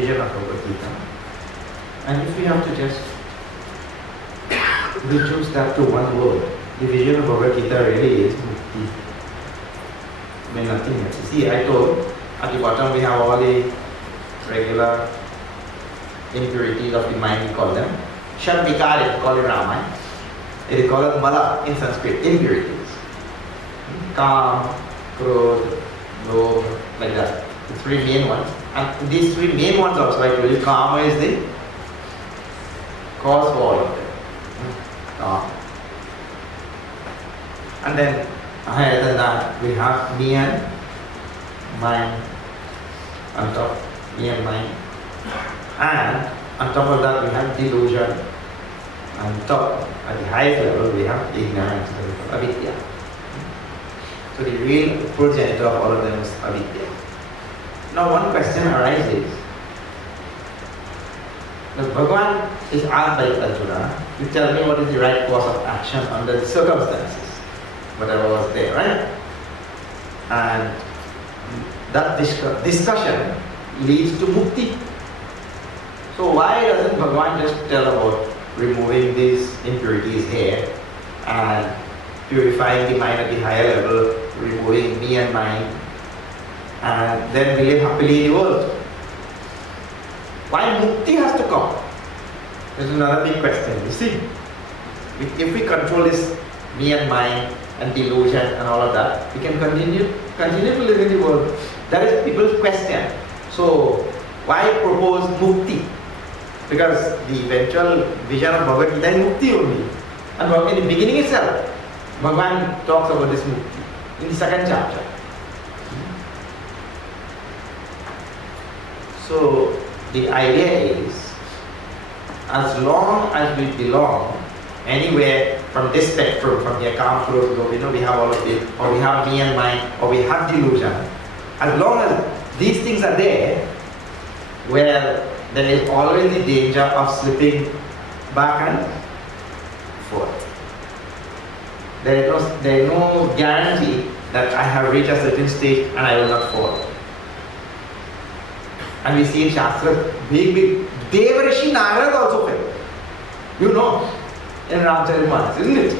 division of Bhagavad Gita. And if we have to just reduce that to one word, the vision of Bhagavad Gita really is mukti. I mean, nothing else. See, I told at the bottom we have all the regular impurities of the mind, we call them. Shad Vikari, call it Ramayana. It is called Mala in Sanskrit, impurities. Kam, Krodh, Lobh, like that. The three main ones. And these three main ones also, I told you, Kama is the cause for all of them. Kama. And then, higher than that, we have me and mind on top, me and mind. And on top of that, we have delusion. On top, at the highest level, we have ignorance, avidya. So the real progenitor of all of them is avidya. Now one question arises. If Bhagavan is asked by Arjuna, you tell me what is the right course of action under the circumstances, whatever was there, right? And that discussion leads to mukti. So why doesn't Bhagavan just tell about removing these impurities here and purifying the mind at the higher level, removing me and mine, and then we live happily in the world? Why mukti has to come? There's another big question. You see, if we control this me and mine and delusion and all of that, we can continue to live in the world. That is people's question. So why propose mukti? Because the eventual vision of Bhagavad Gita is mukti only. And in the beginning itself, Bhagavan talks about this mukti in the second chapter. So the idea is, as long as we belong anywhere from this spectrum, from the Kam, Krodh, Lobh, we have all of it, or we have me and mine, or we have delusion, as long as these things are there, where there is always the danger of slipping back and forth. There is no guarantee that I have reached a certain stage and I will not fall. And we see in Shastra, big Devarishi Narad also fell. You know, in Ramcharitmanas, isn't it?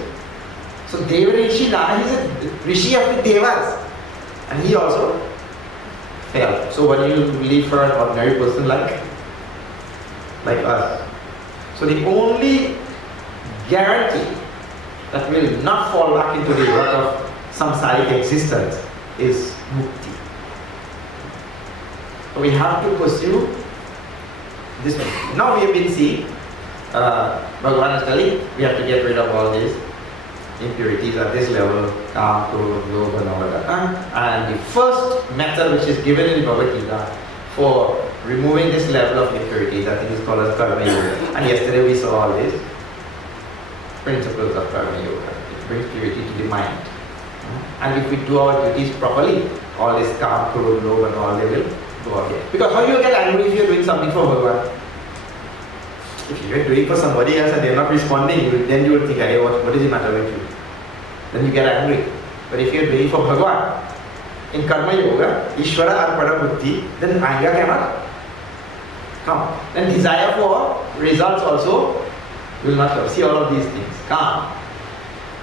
So Devarishi Narad is a Rishi of the Devas, and he also fell. So what do you believe for an ordinary person like us? So the only guarantee that will not fall back into the rut of samsaric existence is mukti. So we have to pursue this one. Now we have been seeing, Bhagavan is telling, we have to get rid of all these impurities at this level, Kam, Krodh, Lobh, and all of that. And the first method which is given in the Bhagavad Gita for removing this level of impurities, I think is called as Karma Yoga. And yesterday we saw all these principles of Karma Yoga. It brings purity to the mind. And if we do our duties properly, all this Kam, Krodh, Lobh, and all, they will go away. Because how do you get angry if you are doing something for Bhagavan? If you are doing for somebody else and they are not responding, then you would think, hey, what is the matter with you? Then you get angry. But if you are doing for Bhagavan, in Karma Yoga, Ishvara Arpada Buddhi, then anger cannot come. Then desire for results also will not come. See all of these things. Come.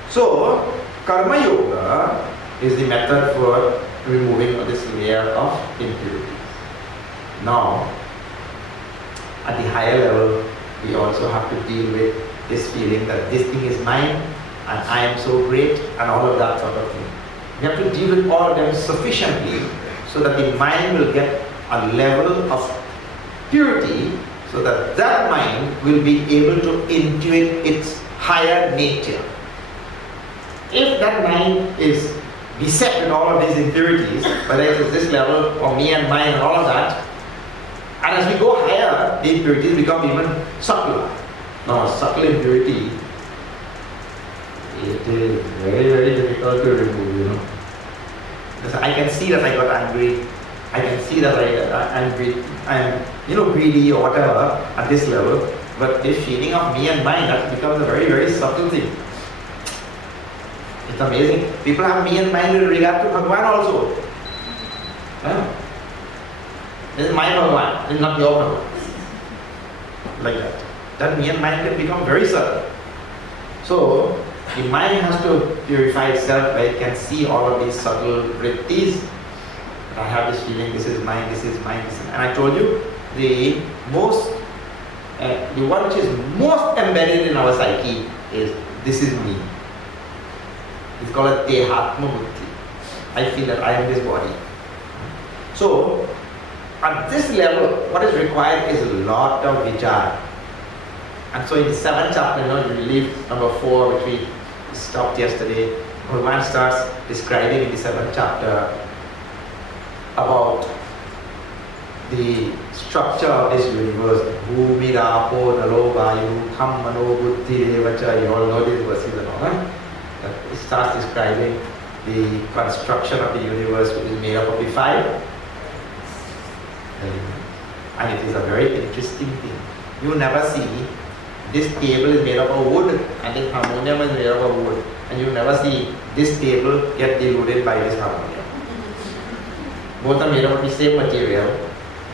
So, Karma Yoga is the method for removing this layer of impurities. Now, at the higher level, we also have to deal with this feeling that this thing is mine and I am so great and all of that sort of thing. We have to deal with all of them sufficiently so that the mind will get a level of purity so that that mind will be able to intuit its higher nature. If that mind is beset with all of these impurities, whether it is this level or me and mine and all of that, and as we go higher, the impurities become even subtler. Now, subtle impurity, it is very, very difficult to remove, Because I can see that I got angry, I can see that I'm greedy or whatever at this level, but this feeling of me and mine, that becomes a very, very subtle thing. It's amazing. People have me and mine with regard to Bhagavan also. This is my Bhagavan, this is not your Bhagavan. Like that. That me and mind can become very subtle. So, the mind has to purify itself where it can see all of these subtle vrittis. I have this feeling, this is mine, this is mine, and I told you, the one which is most embedded in our psyche is, this is me. It's called a Dehatma Buddhi. I feel that I am this body. So, at this level, what is required is a lot of vichar. And so in the 7th chapter, you leave number 4, which we stopped yesterday. Bhagavan starts describing in the 7th chapter about the structure of this universe. Bhumi, Rapo, Nalo, Vayu, Kham, Mano, Buddhi, Devacha. You all know these verses and all, right? It starts describing the construction of the universe, which is made up of the 5 elements. And it is a very interesting thing. You never see this table is made up of wood and this harmonium is made up of wood. And you never see this table get diluted by this harmonium. Both are made up of the same material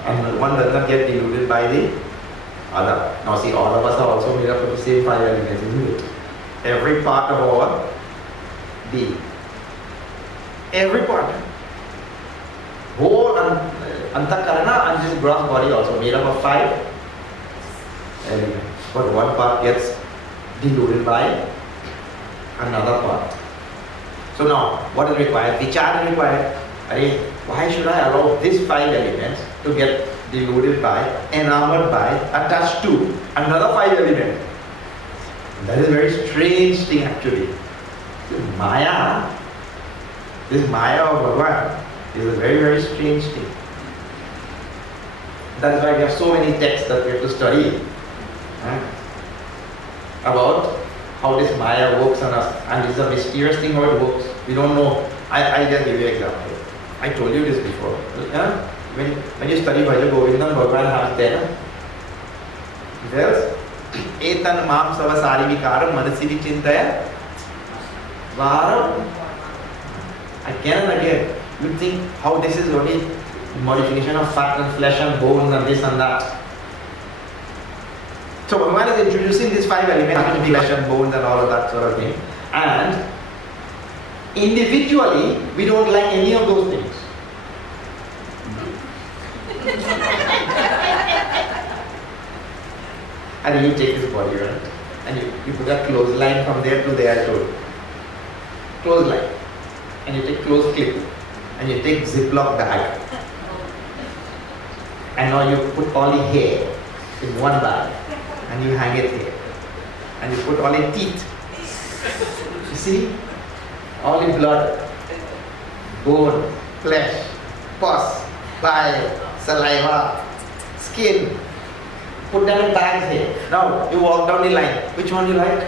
and one does not get diluted by the other. Now see, all of us are also made up of the same 5 elements, isn't it? Every part of our being. Every part. Whole Antakarana and this gross body also made up of 5 elements. But one part gets diluted by another part. So now, what is required? Vichara is required. Why should I allow these 5 elements to get diluted by, enamored by, attached to another 5 elements? That is a very strange thing actually. This Maya of Bhagavan is a very, very strange thing. That is why we have so many texts that we have to study about how this Maya works on us. And it's a mysterious thing how it works. We don't know. I'll just give you an example. I told you this before. When you study Bhaja Govindam, Bhagavan has there. He tells, Etan mam savasari vikaram manasiri chintaya varam. Again and again, you think how this is only modification of fat and flesh and bones and this and that. So Bhagavan is introducing these 5 elements, flesh and bones and all of that sort of thing. And individually, we don't like any of those things. And you take this body, right? And you put a clothesline from there to there to clothesline. And you take clothes clip. And you take Ziploc bag. And now you put all the hair in one bag. And you hang it here. And you put all the teeth. You see? All the blood, bone, flesh, pus, bile, saliva, skin. Put them in bags here. Now you walk down the line. Which one do you like?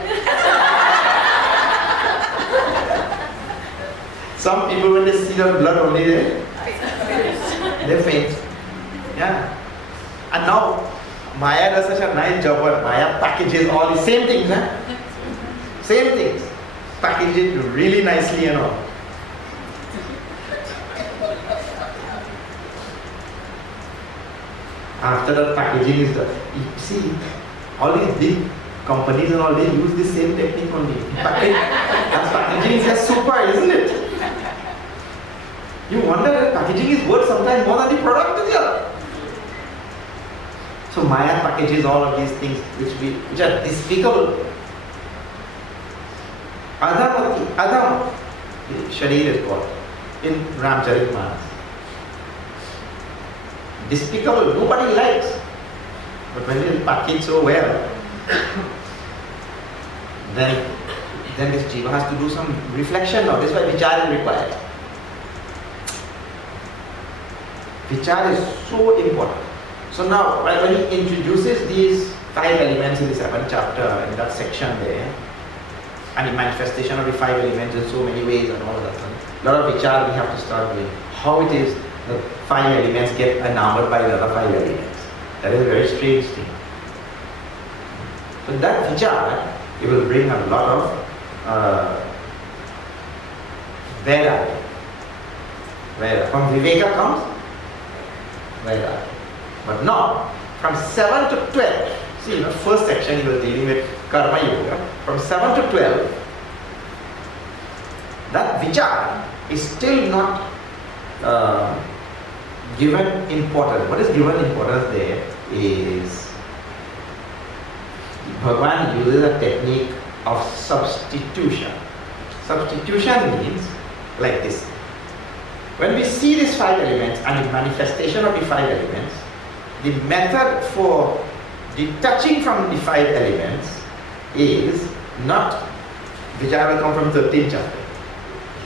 Some people when they see the blood only they faint. Yeah. And now Maya does such a nice job. Maya packages all the same things. Same things. Package it really nicely and all. After the packaging is done, you see, all these big companies and all, they use the same technique only. Packaging is just super, isn't it? You wonder that packaging is worth sometimes more than the product itself. So Maya packages all of these things which are despicable. Adam, Sharir is called in Ramcharitmanas. Despicable, nobody likes. But when it is packaged so well, then this jiva has to do some reflection now. This is why vichar is required. Vichar is so important. So now, when he introduces these 5 elements in the 7th chapter, in that section there, and the manifestation of the 5 elements in so many ways and all of that, a lot of vichar we have to start with. How it is the 5 elements get enamored by the other 5 elements. That is a very strange thing. So that vichar, it will bring a lot of Veda. From Viveka comes Vairagya. But now, from 7 to 12, see, first section he was dealing with Karma Yoga. From 7 to 12, that vichara is still not given importance. What is given importance there is Bhagavan uses a technique of substitution. Substitution means like this. When we see these 5 elements and the manifestation of the 5 elements, the method for detaching from the 5 elements is not, vichara will come from 13th chapter.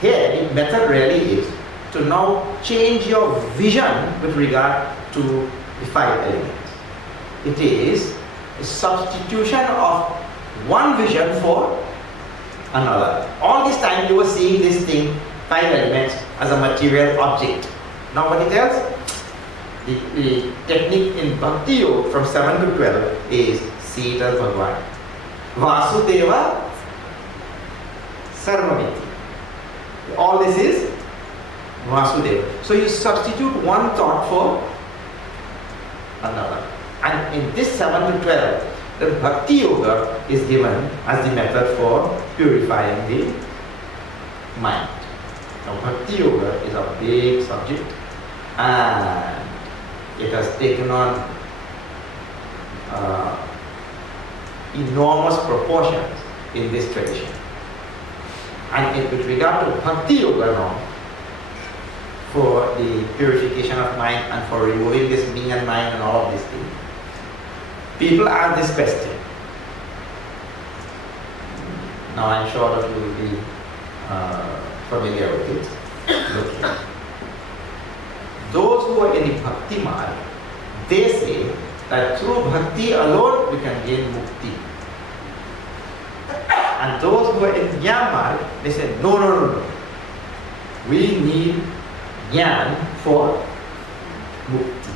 Here, the method really is to now change your vision with regard to the 5 elements. It is a substitution of one vision for another. All this time you were seeing this thing, 5 elements, as a material object. Now what it tells? The technique in Bhakti Yoga from 7 to 12 is see it as Bhagavan. Vasudeva Sarvamiti. All this is Vasudeva. So you substitute one thought for another. And in this 7 to 12, the Bhakti Yoga is given as the method for purifying the mind. Now Bhakti Yoga is a big subject and it has taken on enormous proportions in this tradition. And with regard to Bhakti Yoga now, for the purification of mind and for removing this me and mine and all of these things, people ask this question. Now I'm sure that you will be familiar with it. Look here. Those who are in the Bhakti Marg, they say that through Bhakti alone we can gain Mukti. And those who are in Jnana Marg, they say no. We need Jnana for Mukti.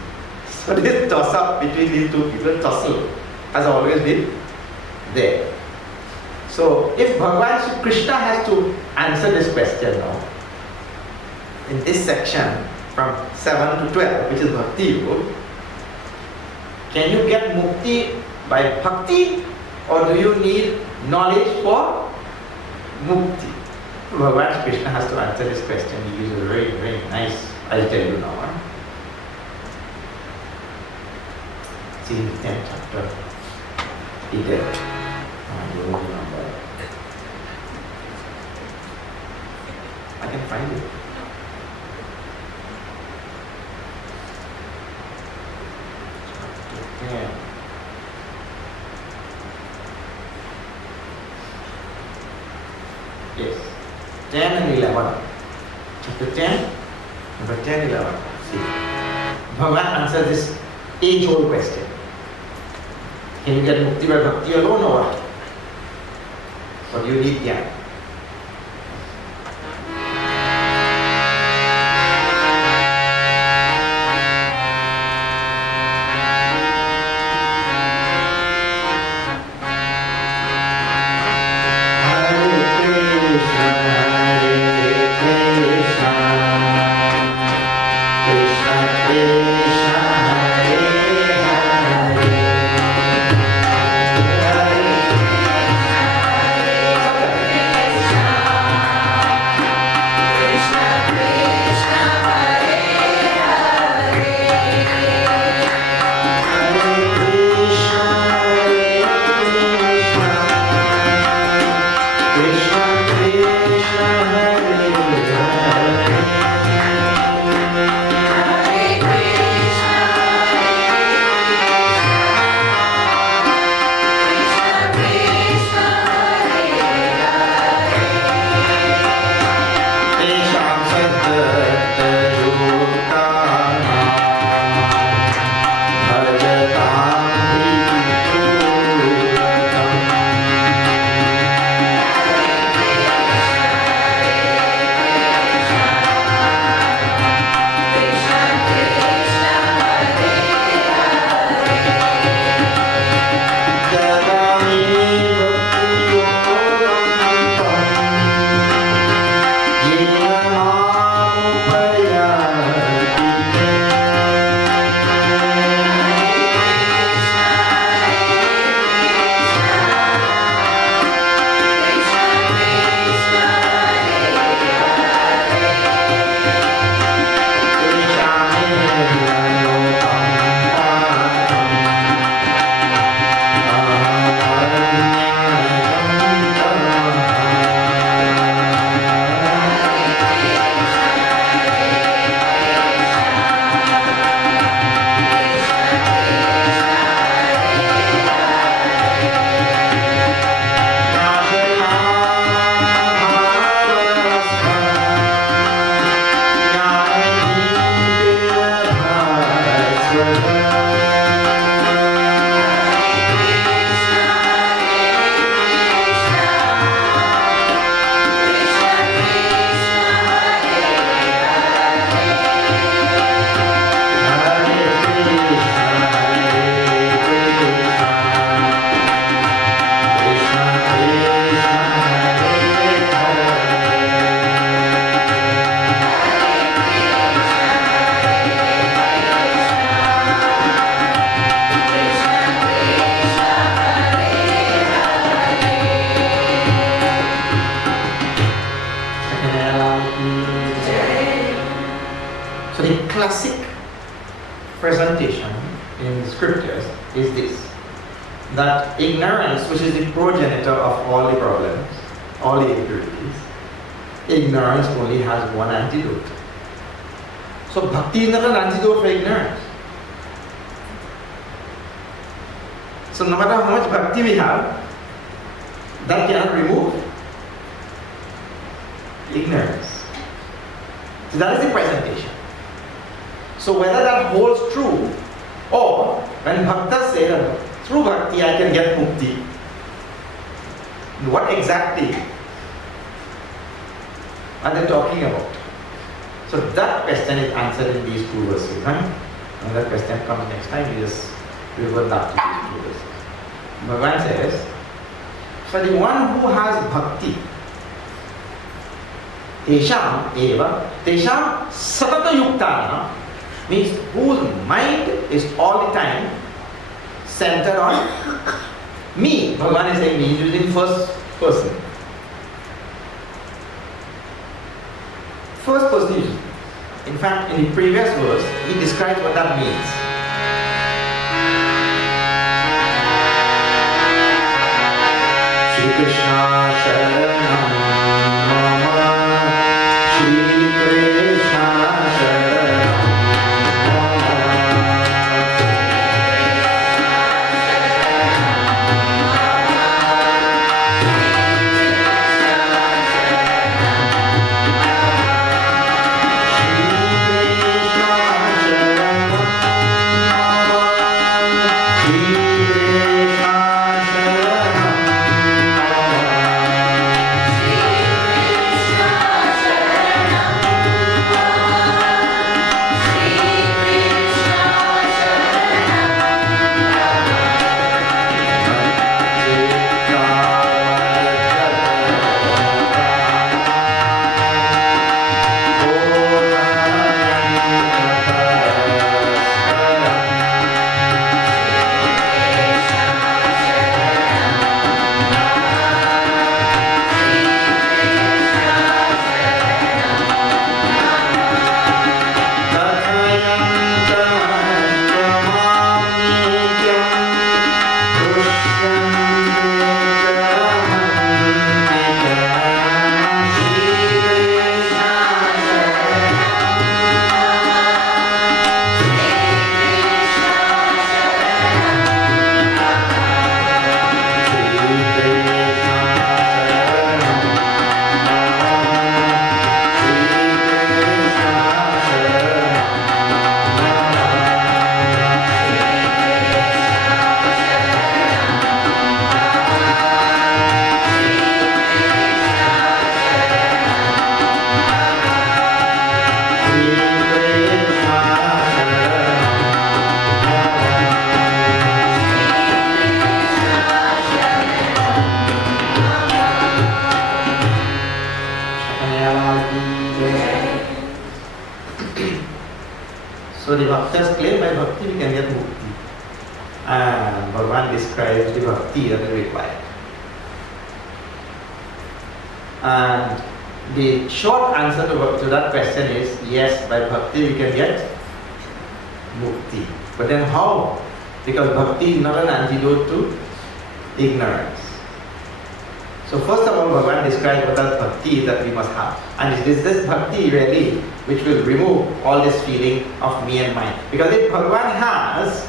So this toss-up between these two people, tussle, has always been there. So if Bhagavan Shri Krishna has to answer this question now, in this section from 7 to 12, which is Bhakti Yoga, can you get Mukti by Bhakti or do you need knowledge for Mukti? Bhagavan Shri Krishna has to answer this question. He uses a very, very nice, I'll tell you now. See in the 10th chapter, he did. I don't remember. I can find it. Yeah. Yes. 10 and 11. Chapter 10, number 10, 11. See. Bhagavan answers this age-old question. Can you get Mukti by Bhakti alone or what? Or do you need Jnana? explanation in scriptures is this, that ignorance, which is the progenitor of all the problems, all the impurities, ignorance only has one antidote. So bhakti is not an antidote for ignorance. So no matter how much bhakti we have, that cannot remove ignorance. So that is the presentation. So whether that holds true, or when bhaktas say that through bhakti I can get mukti, what exactly are they talking about? So that question is answered in these two verses. Right? And that question comes next time, we just revert back to these two verses. Bhagavan says, for the one who has bhakti, Tesham eva, Tesham satata yuktana, means whose mind is all the time centered on me. Bhagavan is saying me, he's using first person. First person using. In fact, in the previous verse, he describes what that means. Shri Krishna Sharanam Mama, Shri Krishna Sharanam Mama. So the bhaktas claim by bhakti we can get mukti. And Bhagavan describes the bhakti that is required. And the short answer to that question is yes, by bhakti we can get mukti. But then how? Because bhakti is not an antidote to ignorance. So first of all, Bhagavan describes what that bhakti is that we must have. And it is this bhakti really which will remove all this feeling of me and mine. Because if Bhagavan has,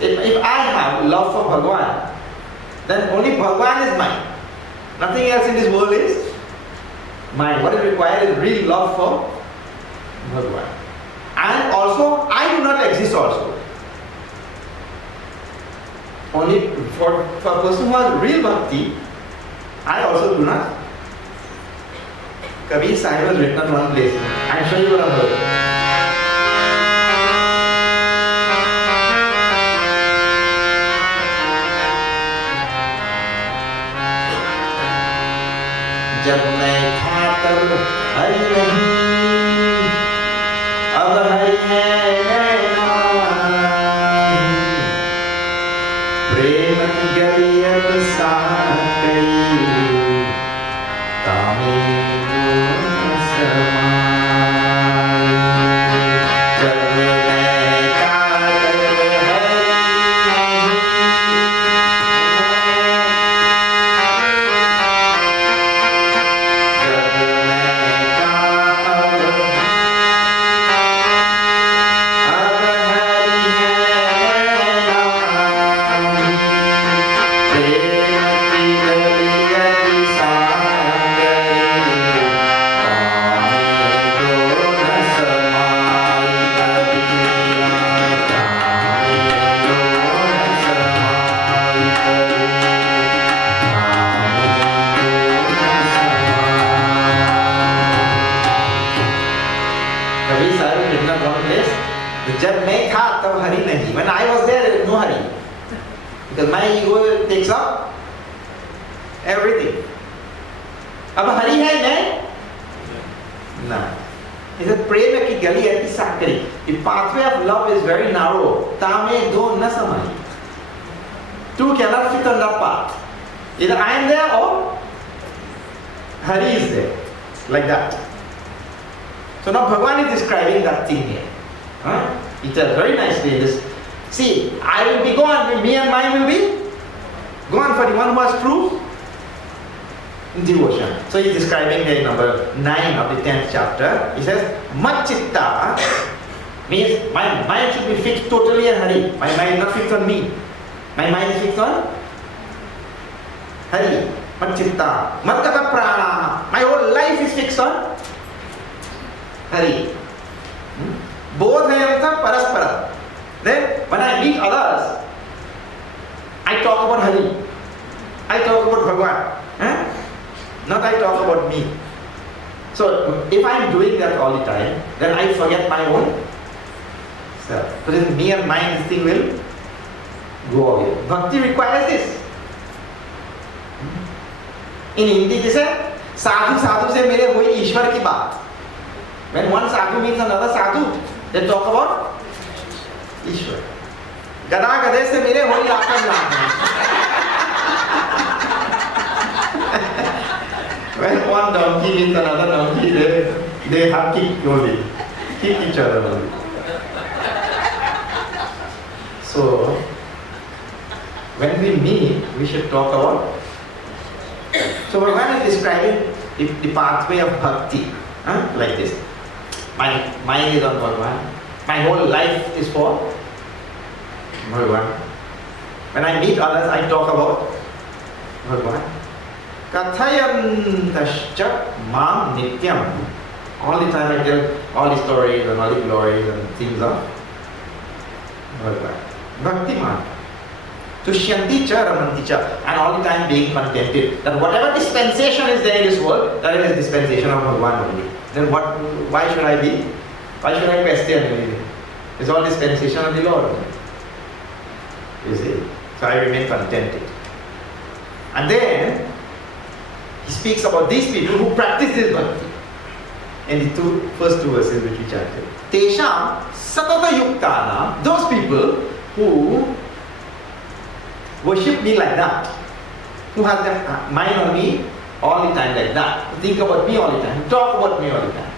if I have love for Bhagavan, then only Bhagavan is mine. Nothing else in this world is mine. What is required is real love for Bhagavan. And also, I do not exist also. Only for a person who has real bhakti, I also do not. Kabir Sahib has written on one place. I am sure you will have heard. जब मैं था तब हर नहीं, अब हर है प्रेम की गली अब साथ गई, तामे समाई। जब मैं था तब When I was there was no hurry. Because my ego takes up everything. अब हरी है नहीं? ना. He said, प्रेम की गली ऐसी साकरी. The pathway of love is very narrow. Tame दो न समाई. Two cannot fit on that path. Either I am there or Hari is there. Like that. So now Bhagavan is describing that thing here. He tells very nicely this. See, I will be gone, me and mine will be gone for the one who has true devotion. So he's describing here in number 9 of the 10th chapter. He says, Machitta means my mind should be fixed totally on Hari. My mind is not fixed on me. My mind is fixed on Hari. Machitta. Matkata prana. My whole life is fixed on Hari. Both are paraspara. Then when I meet others, I talk about Hari. I talk about Bhagavan. Not I talk about me. So if I am doing that all the time, then I forget my own self. So then me and mine, this thing will go away. Bhakti requires this. In Hindi they say, sadhu sadhu se mere hoi Ishwar ki baat. When one sadhu meets another sadhu, they talk about Ishwar. Gada gade se mere hoi lakam lakam. When one donkey meets another donkey, they have kick only. Kick each other only. So, when we meet, we should talk about. So, Bhagavan is describing the pathway of bhakti, like this. My mind is on Bhagavan. My whole life is for Bhagavan. When I meet others, I talk about Bhagavan. Kathayantascha mam nityam. All the time I tell all the stories and all the glories and things of Bhagavan. Bhakti man. Tushyanti cha ramanti cha. And all the time being contented. That whatever dispensation is there in this world, that is dispensation of Bhagavan only. Then why should I be? Why should I question anything? It's all dispensation of the Lord. You see? So I remain contented. And then he speaks about these people who practice this bhakti in the first two verses which we chanted. Tesham satata yuktana, those people who worship me like that, who have their mind on me all the time like that, who think about me all the time, who talk about me all the time,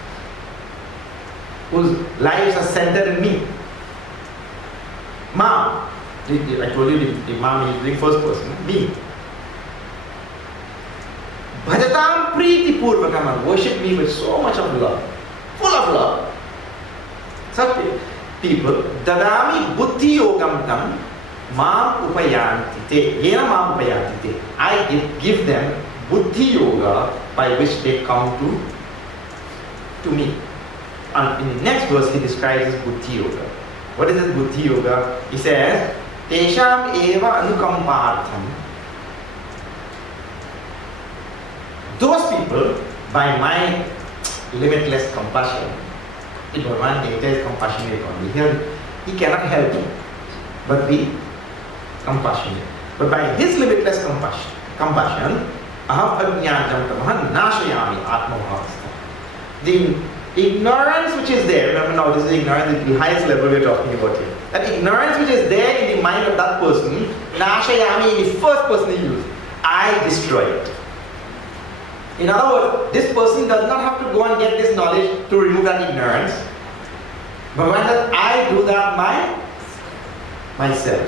whose lives are centered in me. Mam, I told you the mam is the first person, me. Bhajatam priti purvakam, worship me with so much of love, full of love. Such people, dadami buddhi yogam tam mam upayanti te, yena mam upayanti te. I give them buddhi yoga by which they come to me. And in the next verse he describes this buddhi yoga. What is this buddhi yoga? He says, Tesham eva anukampartham. Those people, by my limitless compassion, Bhagavan nature is compassionate only. Here, he cannot help but be compassionate. But by his limitless compassion, aham ajnanam tamaha nashayami atmabhavastha. The ignorance which is there, remember now this is ignorance at the highest level we are talking about here. That ignorance which is there in the mind of that person, nashayami in the first person he used, I destroy it. In other words, this person does not have to go and get this knowledge to remove that ignorance. Bhagavan says, I do that myself.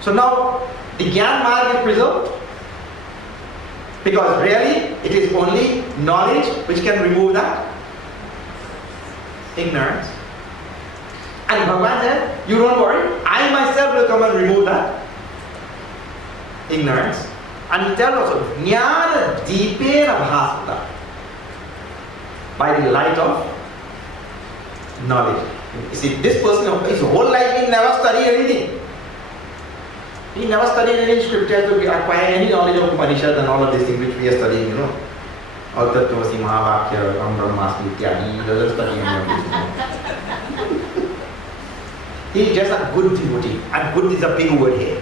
So now, the Gyan Marg is preserved. Because really, it is only knowledge which can remove that ignorance. And Bhagavan said, you don't worry, I myself will come and remove that ignorance. And he tells also, Jnana Deepena Bhasata, by the light of knowledge. You see, this person, his whole life he never studied anything. He never studied any scripture to acquire any knowledge of Upanishad and all of these things which we are studying, you know. All the Tosi Mahavakya, Ram Brahmasmi, Ityadi, he doesn't study any of these things. He is just a good devotee, and good is a big word here.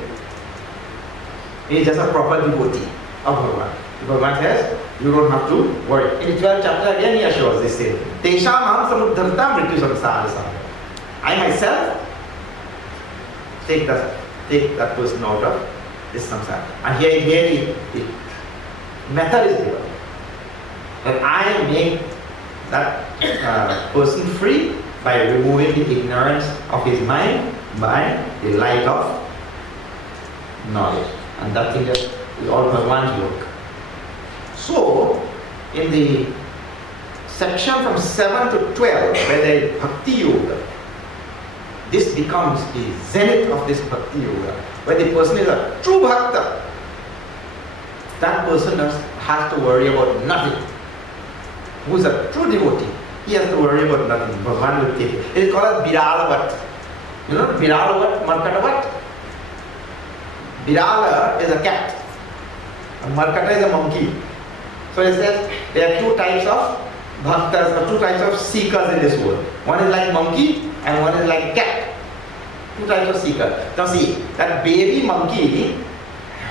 He is just a proper devotee of Bhagavan. Bhagavan says, you don't have to worry. In the 12th chapter again he assures this same. Tesham aham samudharta mrityu samsara samaya. I myself take that person out of this samsara. And here the method is given. That I make that person free by removing the ignorance of his mind by the light of knowledge. And that thing is all Bhagavan's work. So, in the section from 7 to 12, where there is Bhakti Yoga, this becomes the zenith of this Bhakti Yoga, where the person is a true Bhakta. That person has to worry about nothing. Who is a true devotee, he has to worry about nothing. Bhagavan will take it. It is called as Biralavat. You know Biralavat, Markatavat? Birala is a cat. And Markata is a monkey. So it says there are two types of bhaktas, or two types of seekers in this world. One is like monkey and one is like cat. Two types of seekers. Now see, that baby monkey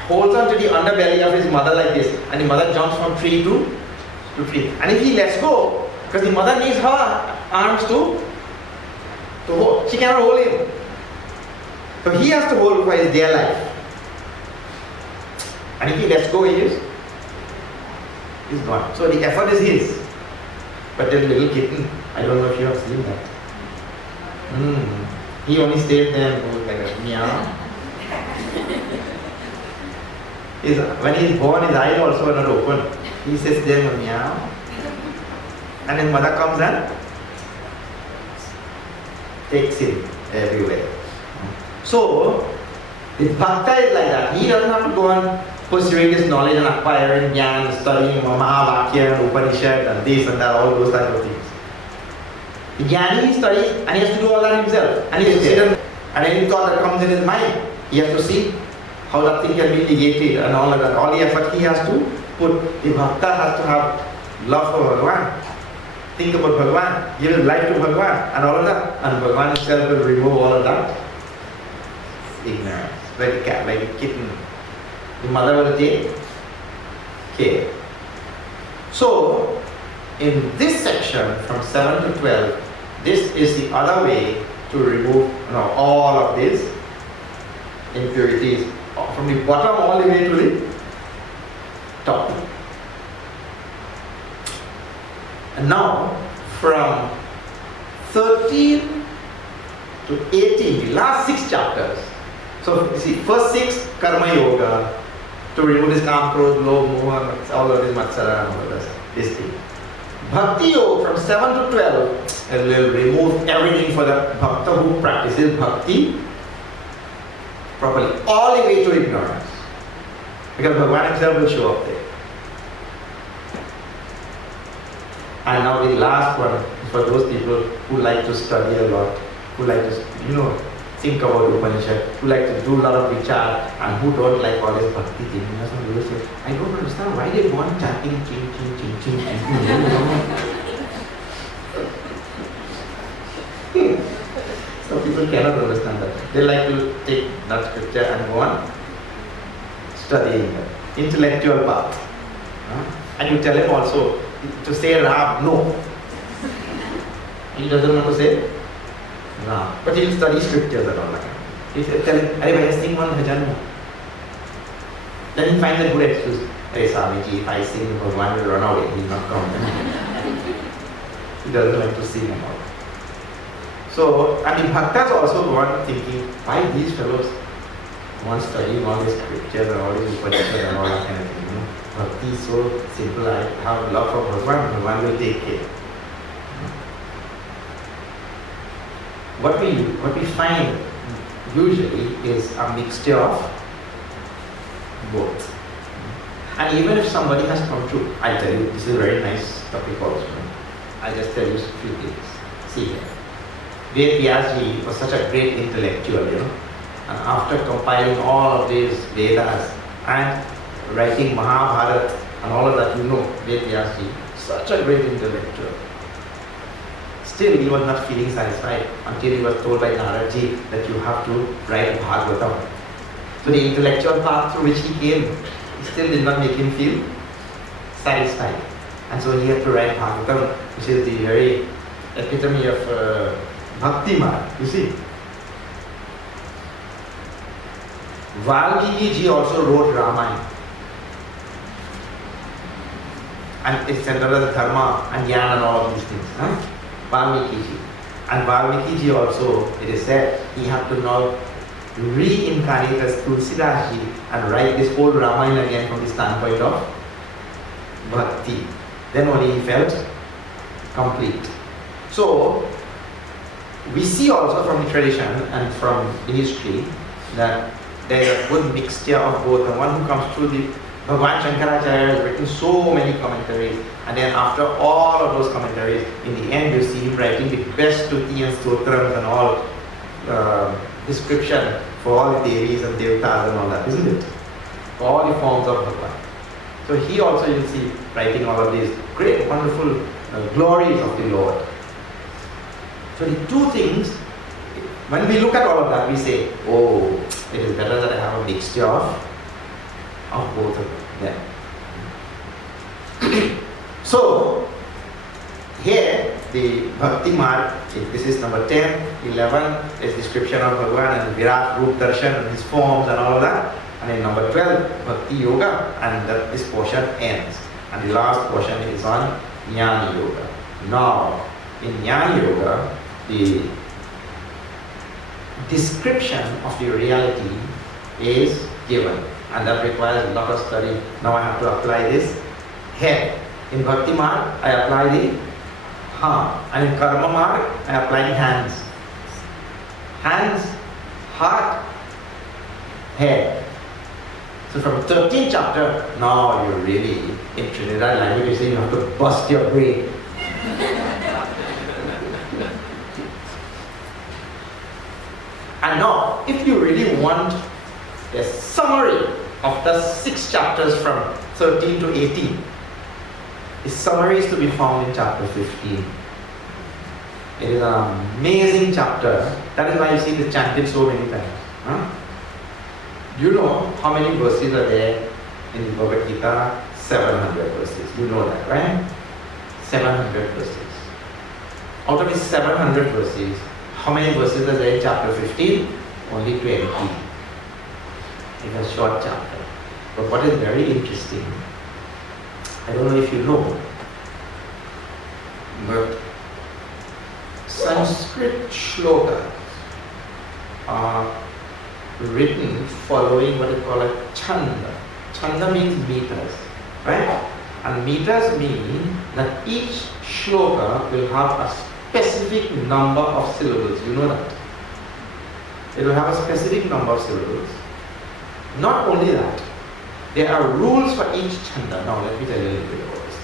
holds on to the underbelly of his mother like this, and the mother jumps from tree to tree. And if he lets go, because the mother needs her arms to hold, she cannot hold him. So he has to hold for his dear life. And if he lets go, he's gone. So the effort is his. But that little kitten, I don't know if you have seen that. He only stayed there and goes like a meow. When he's born, his eyes also are not open. He sits there and meow. And his mother comes and takes him everywhere. So, the bhakta is like that. He doesn't have to go on pursuing this knowledge and acquiring jnana, studying Mahavakya and Upanishad and this and that, all those types of things. The jnani he studies and he has to do all that himself. And he has to sit and any thought that comes in his mind, he has to see how that thing can be negated and all of that. All the effort he has to put. The bhakta has to have love for Bhagavan. Think about Bhagavan, give his life to Bhagavan and all of that. And Bhagavan himself will remove all of that ignorance. Like a cat, like a kitten. The mother will take care. So, in this section from 7 to 12, this is the other way to remove all of these impurities from the bottom all the way to the top. And now, from 13 to 18, the last 6 chapters. So, you see, first 6, Karma Yoga, to remove this Kam, Krodh, Lobh, Moha, all of this Matsara, and all of this thing. Bhakti Yoga from 7 to 12 will remove everything for the Bhakta who practices Bhakti properly, all the way to ignorance. Because Bhagavan himself will show up there. And now the last one is for those people who like to study a lot, who like to, think about Upanishad, who like to do a lot of vichar, and who don't like all this bhakti thing. Some people say, I don't understand why they want chanting, ching, ching, ching, ching, ching. Some people cannot understand that. They like to take that scripture and go on studying the intellectual path. And you tell him also to say Ram, no. He doesn't want to say Ram. But he will study scriptures and all that. He said, tell him, Arey bhai, sing one bhajan. Then he finds a good excuse. Hey Swamiji, if I sing, Bhagavan will run away. He will not come. He doesn't like to sing and all. So, and the bhaktas also go on thinking, why these fellows want studying all these scriptures and all these Upanishads and all that kind of thing. Bhakti is so simple. I have love for Bhagavan. Bhagavan will take care. What we find usually is a mixture of both. And even if somebody has come to, I tell you, this is a very nice topic also. I'll just tell you a few things. See here. Ved Vyasji was such a great intellectual, and after compiling all of these Vedas and writing Mahabharata and all of that, Ved Vyasji, such a great intellectual. Still, he was not feeling satisfied until he was told by Naradji that you have to write Bhagavatam. So the intellectual path through which he came still did not make him feel satisfied. And so he had to write Bhagavatam, which is the very epitome of Bhakti Marg, you see. Valmiki ji also wrote Ramayana. And it's centered on dharma and jnana and all of these things. Valmiki ji. And Valmiki ji also, it is said, he had to now reincarnate as Tulsidas ji and write this whole Ramayana again from the standpoint of bhakti. Then only he felt complete. So, we see also from the tradition and from the history that there is a good mixture of both. The one who comes through the Bhagavan Shankaracharya has written so many commentaries, and then after all of those commentaries, in the end you see him writing the best Stuti and Stotrams and all description for all the Devis and Devatas and all that, isn't it? For all the forms of Bhagavan. So he also, you see, writing all of these great, wonderful glories of the Lord. So the two things, when we look at all of that, we say, oh, it is better that I have a mixture of both of them. So, here the Bhakti Marg, this is number 10, 11 is description of Bhagavan and Virat Roop Darshan and his forms and all of that. And in number 12, Bhakti Yoga, and this portion ends. And the last portion is on Jnana Yoga. Now, in Jnana Yoga, the description of the reality is given, and that requires a lot of study. Now I have to apply this head. In Bhakti Marg, I apply the and in Karma Marg, I apply the hands. Hands, heart, head. So from 13th chapter, now you're really in Trinidad language, you say you have to bust your brain. And now, if you really want a summary of the 6 chapters from 13 to 18, the summary is to be found in chapter 15. It is an amazing chapter. That is why you see it chanted so many times. Do you know how many verses are there in the Bhagavad Gita? 700 verses. You know that, right? 700 verses. Out of these 700 verses, how many verses are there in chapter 15? Only 20. It's a short chapter. But what is very interesting, I don't know if you know, but Sanskrit shlokas are written following what is called a chanda. Chanda means meters, right? And meters mean that each shloka will have a specific number of syllables. You know that. It will have a specific number of syllables. Not only that, there are rules for each chanda. Now let me tell you a little bit about this.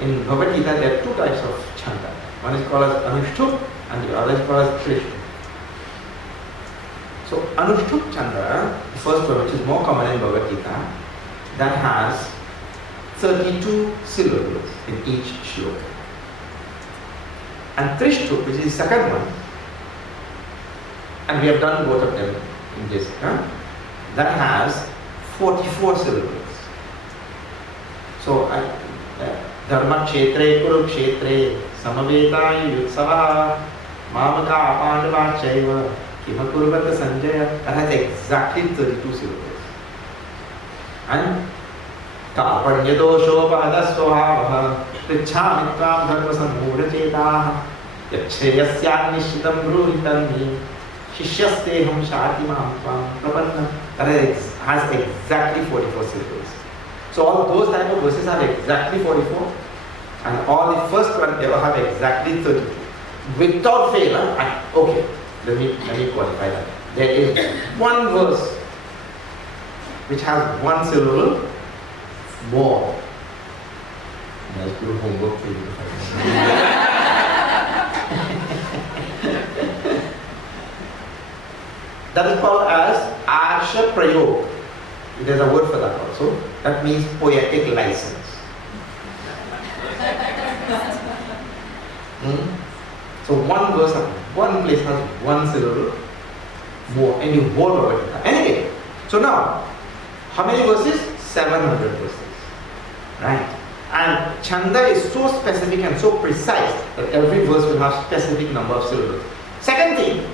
In Bhagavad Gita, there are 2 types of chanda. One is called as Anushtup and the other is called as Trishtup. So Anushtup chanda, the first one, which is more common in Bhagavad Gita, that has 32 syllables in each shloka. And Trishtup, which is the second one, and we have done both of them in this, that has 44 syllables. So, Dharma Kshetre Kuru Kshetre Samaveta Yutsava Mamaka Pandava Chaiva Kimakurvata Sanjaya, that has exactly 32 syllables. And Karpanyadosho Bahadaswabha Prichhamitvam Dharma Samura Chetaha Yachayasyan Nishitam Bruhitanmi Shishyasteham Shatimam Tvam Prapanna. That has exactly 44 syllables. So all those type of verses have exactly 44, and all the first one they will have exactly 32. Without fail, okay, let me qualify that. There is one verse which has one syllable more. Nice good homework for you. That is called as Arsha Prayog. There is a word for that also. That means poetic license. So one verse, one place has one syllable more in the whole Bhagavad Gita. Anyway, so now, how many verses? 700 verses. Right? And Chanda is so specific and so precise that every verse will have specific number of syllables. Second thing,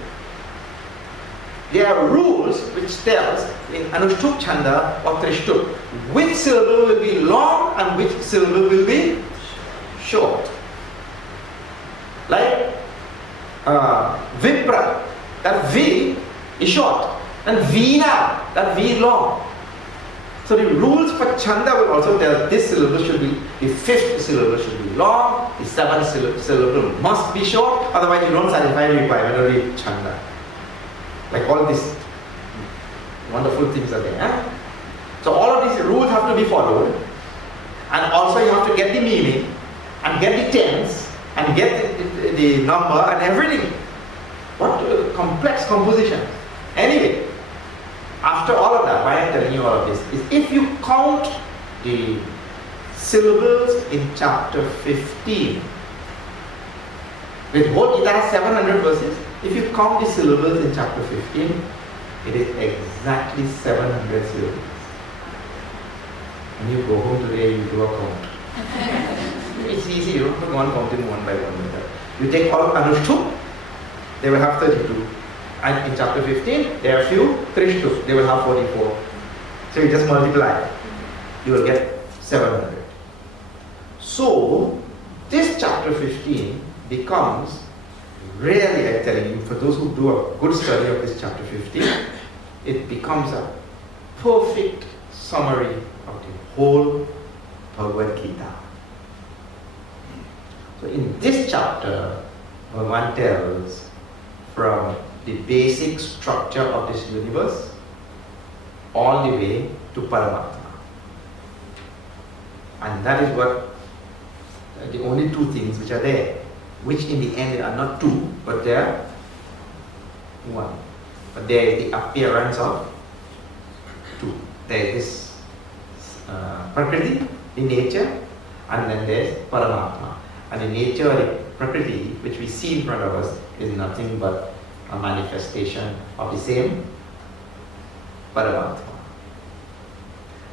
there are rules which tells in Anushtup Chanda or Trishtup which syllable will be long and which syllable will be short. Like Vipra, that V is short, and Veena, that V is long. So the rules for Chanda will also tell this syllable should be, the fifth syllable should be long, the seventh syllable must be short, otherwise you don't satisfy the requirement of the Chanda. Like all these wonderful things are there. Eh? So all of these rules have to be followed, and also you have to get the meaning, and get the tense, and get the number and everything. What complex composition. Anyway, after all of that, why I'm telling you all of this is if you count the syllables in chapter 15, with whole Gita has 700 verses, if you count the syllables in chapter 15, it is exactly 700 syllables. When you go home today, you do a count. It's easy, you don't put one counting one by one. You take all Anushtup, they will have 32. And in chapter 15, there are few Trishtup, they will have 44. So you just multiply, you will get 700. So, this chapter 15 becomes, really I'm telling you, for those who do a good study of this chapter 15, it becomes a perfect summary of the whole Bhagavad Gita. So in this chapter, Bhagavan tells from the basic structure of this universe all the way to Paramatma. And that is what the only two things which are there, which in the end are not two, but they are one. But there is the appearance of two. There is Prakriti, the nature, and then there is Paramatma. And the nature or the Prakriti, which we see in front of us, is nothing but a manifestation of the same Paramatma.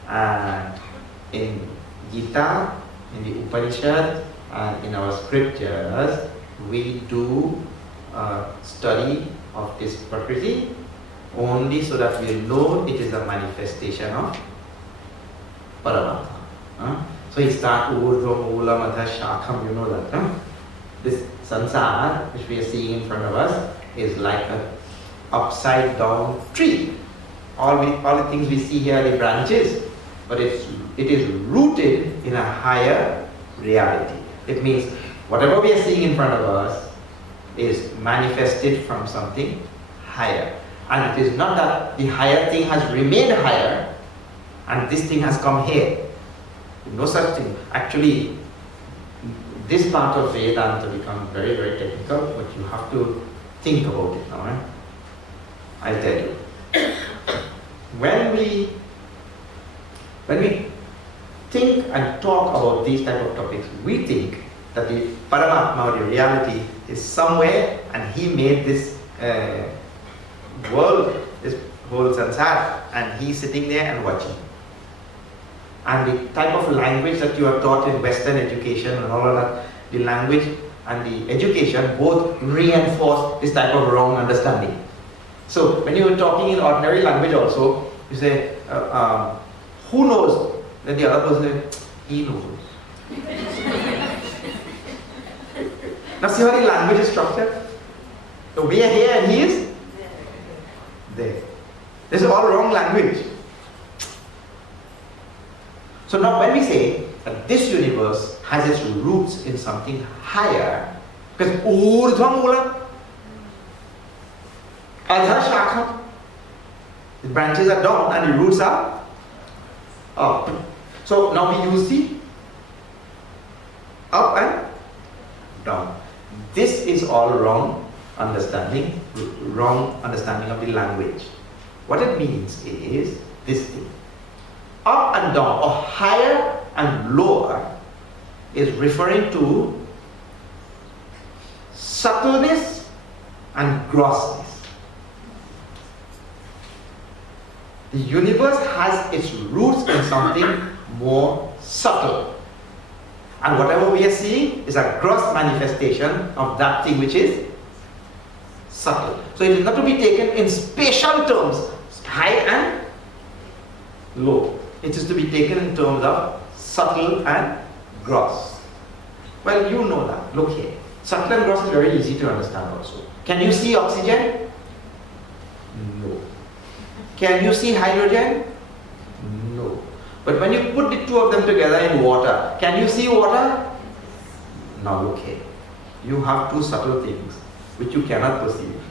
And in Gita, in the Upanishad, and in our scriptures, we do study of this Prakriti only so that we know it is a manifestation of Paramatma. So you start Urdhva Mula Madha Shakham, you know that. This Sansar, which we are seeing in front of us, is like an upside down tree. All the things we see here are the branches, but it is rooted in a higher reality. It means whatever we are seeing in front of us is manifested from something higher. And it is not that the higher thing has remained higher and this thing has come here. No such thing. Actually, this part of Vedanta becomes very, very technical, but you have to think about it now. I'll tell you. When we think and talk about these type of topics, we think that the Paramatma, the reality, is somewhere and he made this world, this whole sansara, and he's sitting there and watching. And the type of language that you are taught in Western education and all of that, the language and the education both reinforce this type of wrong understanding. So when you are talking in ordinary language also, you say, who knows? Then the other person says, he knows. Now see how the language is structured? So we are here and he is there. This is all wrong language. So now when we say that this universe has its roots in something higher, because Urdhva Mula, Adha Shakha, the branches are down and the roots are up. So now we use the up and down. This is all wrong understanding of the language. What it means is this thing. Up and down, or higher and lower, is referring to subtleness and grossness. The universe has its roots in something more subtle. And whatever we are seeing is a gross manifestation of that thing which is subtle. So it is not to be taken in spatial terms, high and low. It is to be taken in terms of subtle and gross. Well, you know that. Look here. Subtle and gross is very easy to understand also. Can you see oxygen? No. Can you see hydrogen? No. But when you put the two of them together in water, can you see water? Now look here. You have two subtle things which you cannot perceive.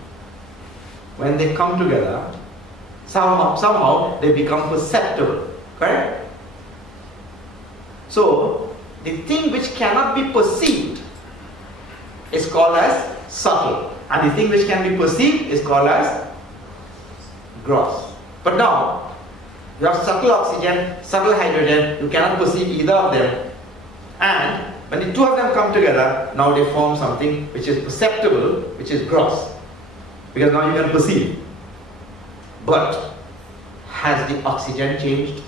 When they come together, somehow they become perceptible. Correct? So, the thing which cannot be perceived is called as subtle. And the thing which can be perceived is called as gross. But now, you have subtle oxygen, subtle hydrogen, you cannot perceive either of them. And when the two of them come together, now they form something which is perceptible, which is gross. Because now you can perceive. But has the oxygen changed?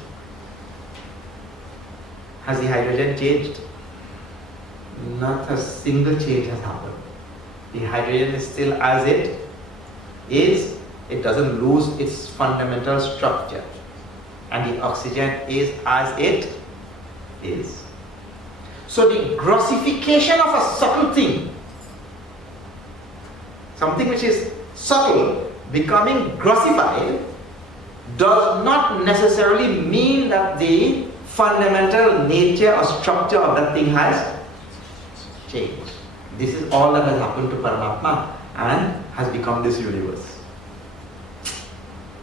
Has the hydrogen changed? Not a single change has happened. The hydrogen is still as it is. It doesn't lose its fundamental structure. And the oxygen is as it is. So the grossification of a subtle thing, something which is subtle becoming grossified, does not necessarily mean that the fundamental nature or structure of that thing has changed. This is all that has happened to Paramatma and has become this universe.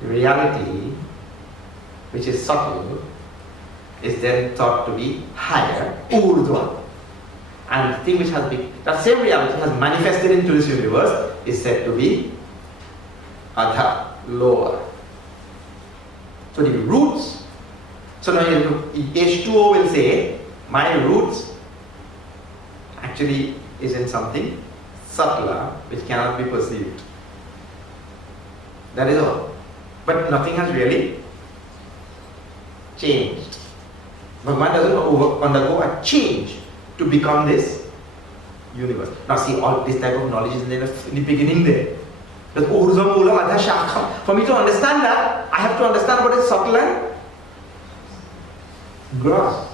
The reality, which is subtle, is then thought to be higher, urdhva. And the thing which has been, that same reality has manifested into this universe is said to be adha, lower. So the roots, so now H2O will say, my roots actually is in something subtler which cannot be perceived. That is all. But nothing has really changed. Bhagavan doesn't undergo a change to become this universe. Now see, all this type of knowledge is in the beginning there. For me to understand that, I have to understand what is subtle and gross.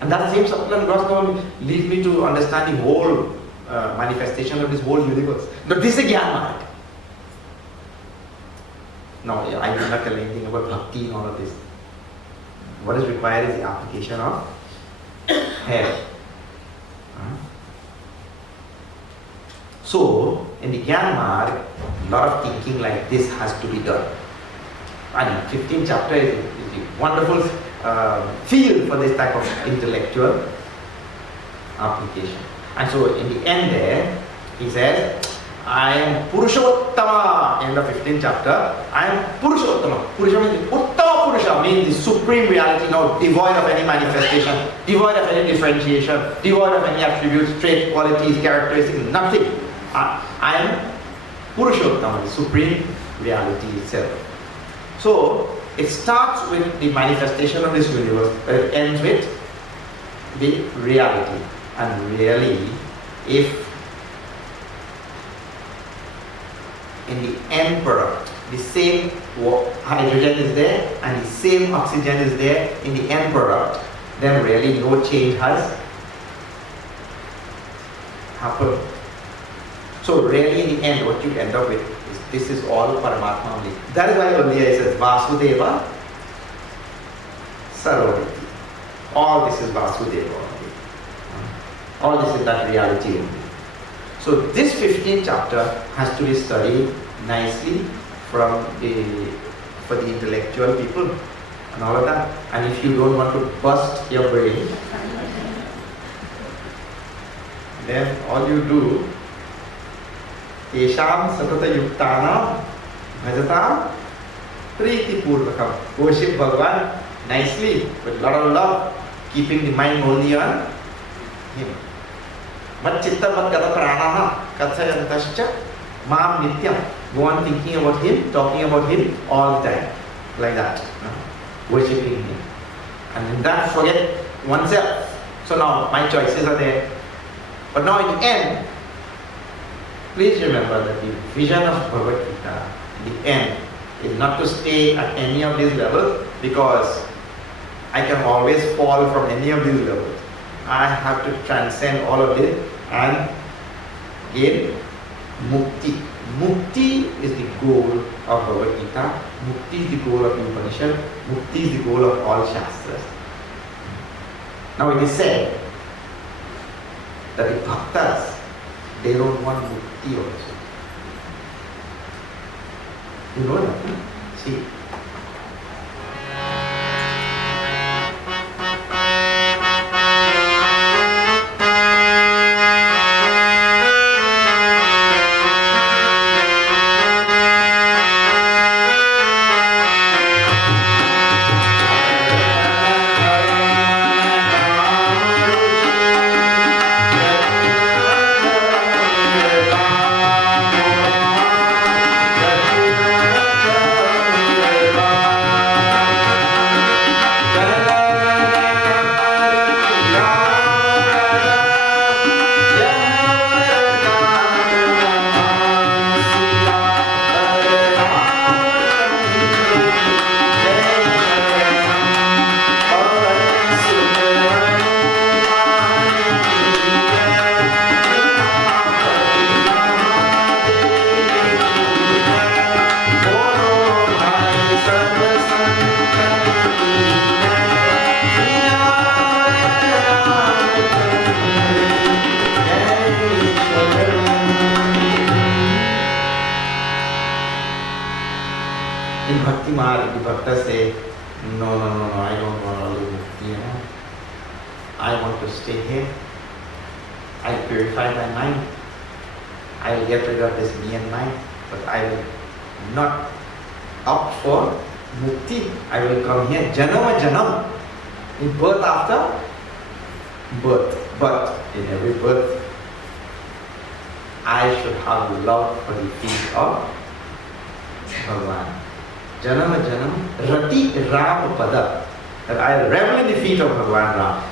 And that same subtle and gross now leads me to understand the whole manifestation of this whole universe. Now this is a Gyan Marg. Now I will not tell anything about bhakti and all of this. What is required is the application of hair. So, in the Gyan Marg, a lot of thinking like this has to be done. And 15th chapter is a wonderful field for this type of intellectual application. And so, in the end there, he says, I am Purushottama. In the 15th chapter, I am Purushottama. Purusha means Uttama Purusha, means the supreme reality, now devoid of any manifestation, devoid of any differentiation, devoid of any attributes, traits, qualities, characteristics, nothing. I am Purushottama, the supreme reality itself. So it starts with the manifestation of this universe, but it ends with the reality. And really, if in the end product, the same hydrogen is there and the same oxygen is there in the end product, then really no change has happened. So really in the end what you end up with is this is all Paramatma only. That is why earlier it says Vasudeva Sarvamiti. All this is Vasudeva only. All this is that reality only. So this 15th chapter has to be studied nicely for the intellectual people and all of that. And if you don't want to bust your brain, then all you do, Tesham Satata Yuktana Bhajatam Priti Purvakam. Worship Bhagavan nicely with a lot of love, keeping the mind only on Him. Mat chitta mat gata pranaha. kathayantascha mam nityam. Go on thinking about him, talking about him all the time. Like that. Worshipping him. And in that forget oneself. So now my choices are there. But now in the end, please remember that the vision of Bhagavad Gita, the end, is not to stay at any of these levels, because I can always fall from any of these levels. I have to transcend all of this and gain mukti. Mukti is the goal of Bhagavad Gita. Mukti is the goal of the Upanishad. Mukti is the goal of all Shastras. Now it is said that the bhaktas, they don't want mukti also. You know that? See.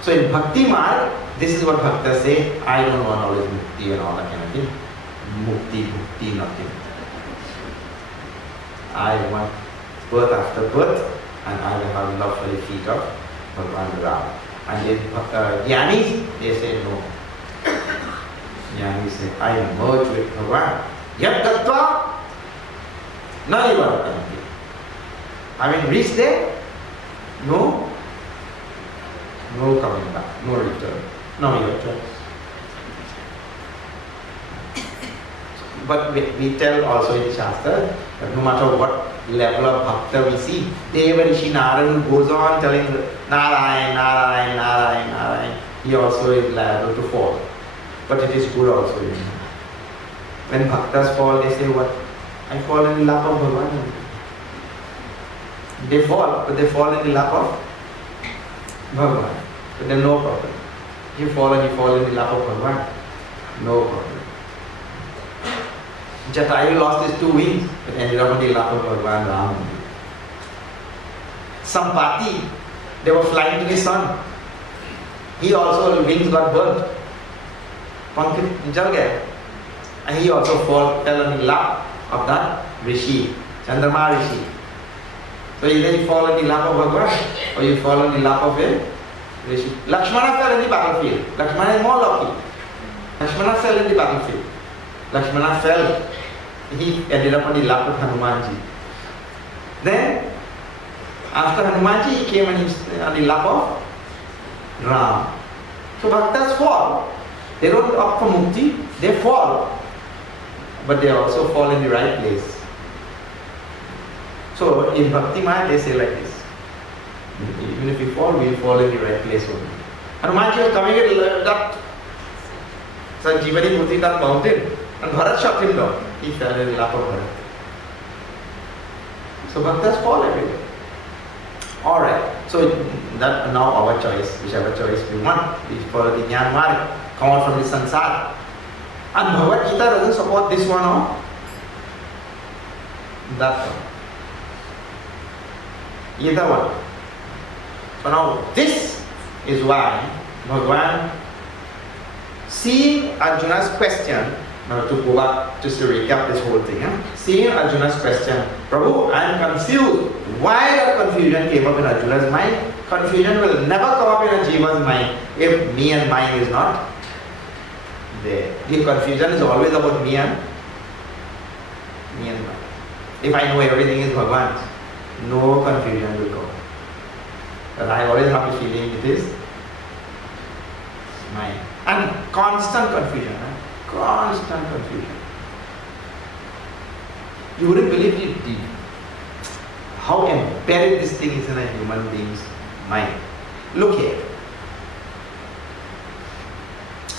So in Bhakti Marg, this is what bhaktas say, I don't want always mukti and all that kind of thing. Mukti, nothing. I want birth after birth, and I will have love for the feet of Bhagavan Ram. And then Jnanis, they say no. Jnanis say, I am merged with Bhagavan. Yat tattva, nanivartanti. Having reached there, no coming back, no return, no your choice. But we tell also in Shastra that no matter what level of bhakta we see, Deva Rishi Narayan goes on telling Narayan, Narayan, Narayan, Narayan, he also is liable to fall. But it is good also. When bhaktas fall, they say what? I fall in the lap of Bhagavan. They fall, but they fall in the lap of Bhagavan. But then no problem. You fall and you fall in the lap of Bhagavan. No problem. Jatayu lost his 2 wings, but ended up on the lap of Bhagavan Ram. Sampati, they were flying to the sun. He also, his wings got burnt. Pankit jal gaya. And he also fell on the lap of that Rishi, Chandrama Rishi. So either you fall on the lap of Bhagavan or you fall on the lap of a Rishi. Lakshmana fell in the battlefield. Lakshmana is more lucky. Lakshmana fell in the battlefield. Lakshmana fell. He ended up on the lap of Hanumanji. Then, after Hanumanji, he came on the lap of Ram. So bhaktas fall. They don't opt for mukti, they fall. But they also fall in the right place. So in Bhakti Maya, they say like this. Even if we fall in the right place only. Hanumanji was coming at that Sanjeevani Murti, that mountain, and Bharat shot him down. He fell in the lap of Bharat. So bhaktas fall everywhere. Alright, so that now our choice, whichever choice we want, we follow the Jnana Marg, come out from the Sansara. And Bhagavad Gita doesn't support this one or that one. Either one. So now this is why Bhagavan, seeing Arjuna's question, now to go back, just to recap this whole thing, seeing Arjuna's question, Prabhu, I am confused. Why that confusion came up in Arjuna's mind? Confusion will never come up in a Jiva's mind if me and mine is not there. The confusion is always about me and mine. If I know everything is Bhagavan's, no confusion will come. But I always have the feeling it is mine. And constant confusion. Constant confusion. You wouldn't believe how embedded this thing is in a human being's mind. Look here.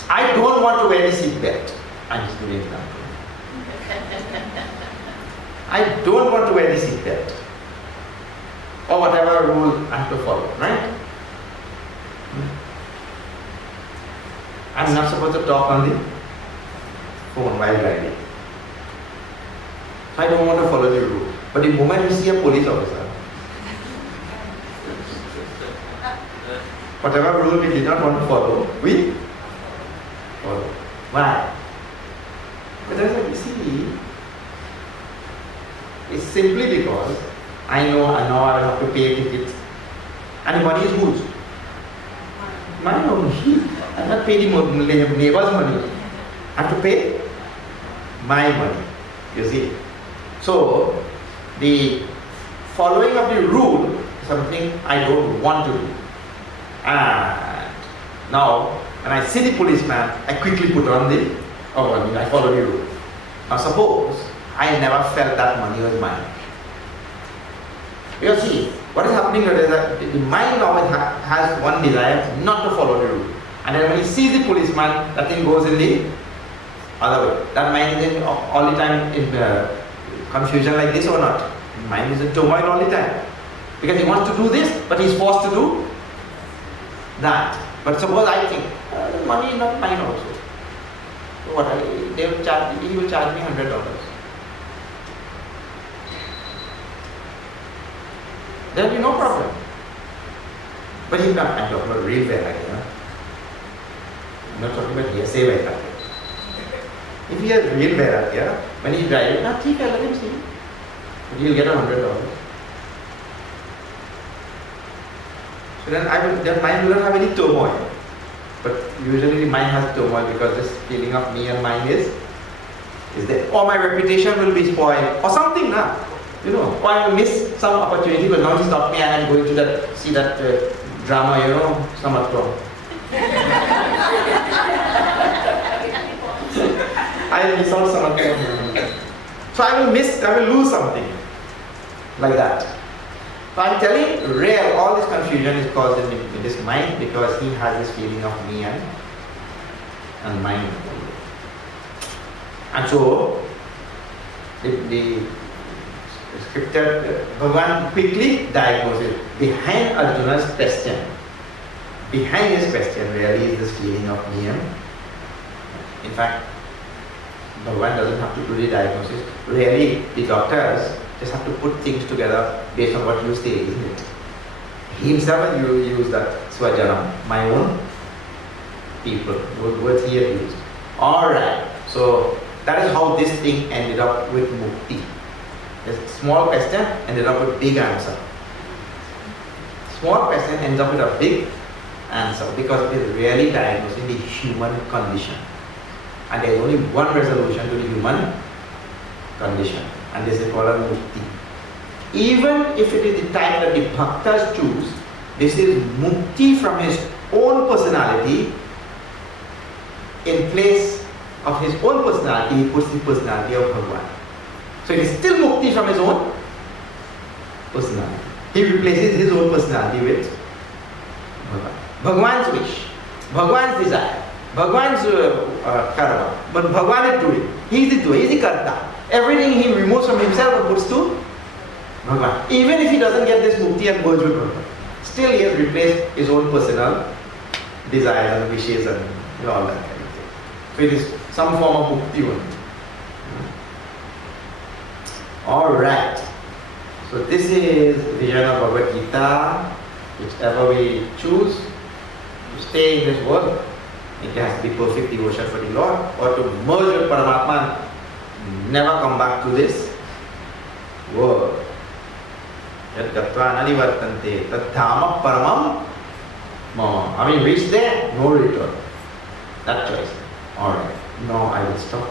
I don't want to wear the seat belt. I'm just giving an example. I don't want to wear the seat belt. Or whatever rule I have to follow, right? I'm not supposed to talk on the phone while driving. So I don't want to follow the rule. But the moment you see a police officer, whatever rule we did not want to follow, we follow. Why? Because you see, it's simply because I know I will have to pay tickets. And the money is whose? Mine only. I am not paying the neighbor's money. I have to pay my money. You see. So, the following of the rule is something I don't want to do. And now, when I see the policeman, I quickly put on I follow the rule. Now suppose I never felt that money was mine. Because see, what is happening here is that the mind always has one desire not to follow the rule. And then when he sees the policeman, that thing goes in the other way. That mind is all the time in confusion like this or not. The mind is in turmoil all the time. Because he wants to do this, but he's forced to do that. But suppose I think, the money is not mine also. So what? He will charge me $100. There will be no problem. But I'm talking about real Vairagya. I'm not talking about hearsay Vairagya. If he has real Vairagya, when he's driving, let him see. But he'll get $100. So then mind will not have any turmoil. But usually the mind has turmoil because this feeling of me and mine is there. Or my reputation will be spoiled. Or something now. Or I will miss some opportunity, but now he stopped me and I'm going to see that drama, Samatram. I will miss out Samatram. So I will lose something. Like that. So I'm telling all this confusion is caused in this mind because he has this feeling of me and mine. And so, the scripture, Bhagavan quickly diagnoses behind Arjuna's question. Behind his question really is this feeling of me and. In fact, Bhagavan doesn't have to do the diagnosis. Really, the doctors just have to put things together based on what you say, isn't it? He himself has used that Swajanam, my own people, those words he had used. Alright, so that is how this thing ended up with Mukti. A small question ended up with big answer. Small question ends up with a big answer because it is really diagnosing the human condition. And there is only one resolution to the human condition. And this is called a Mukti. Even if it is the type that the Bhaktas choose, this is Mukti from his own personality. In place of his own personality, he puts the personality of Bhagavan. So it is still Mukti from his own personality. He replaces his own personality with Bhagavan. Bhagavan's wish, Bhagavan's desire, Bhagavan's karma. But Bhagavan is doing. He is the doer, he is the karta. Everything he removes from himself and puts to Bhagavan. Even if he doesn't get this Mukti and merge with Bhagavan, still he has replaced his own personal desires and wishes and all that kind of thing. So it is some form of mukti only. Alright. So this is vision of Bhagavad Gita. Whichever we choose to stay in this world, it has to be perfect devotion for the Lord, or to merge with Paramatma, never come back to this world. Yad gatva nanivartante tad dhama paramam mama. I mean, reach there, no return. That choice. Alright. Now I will stop.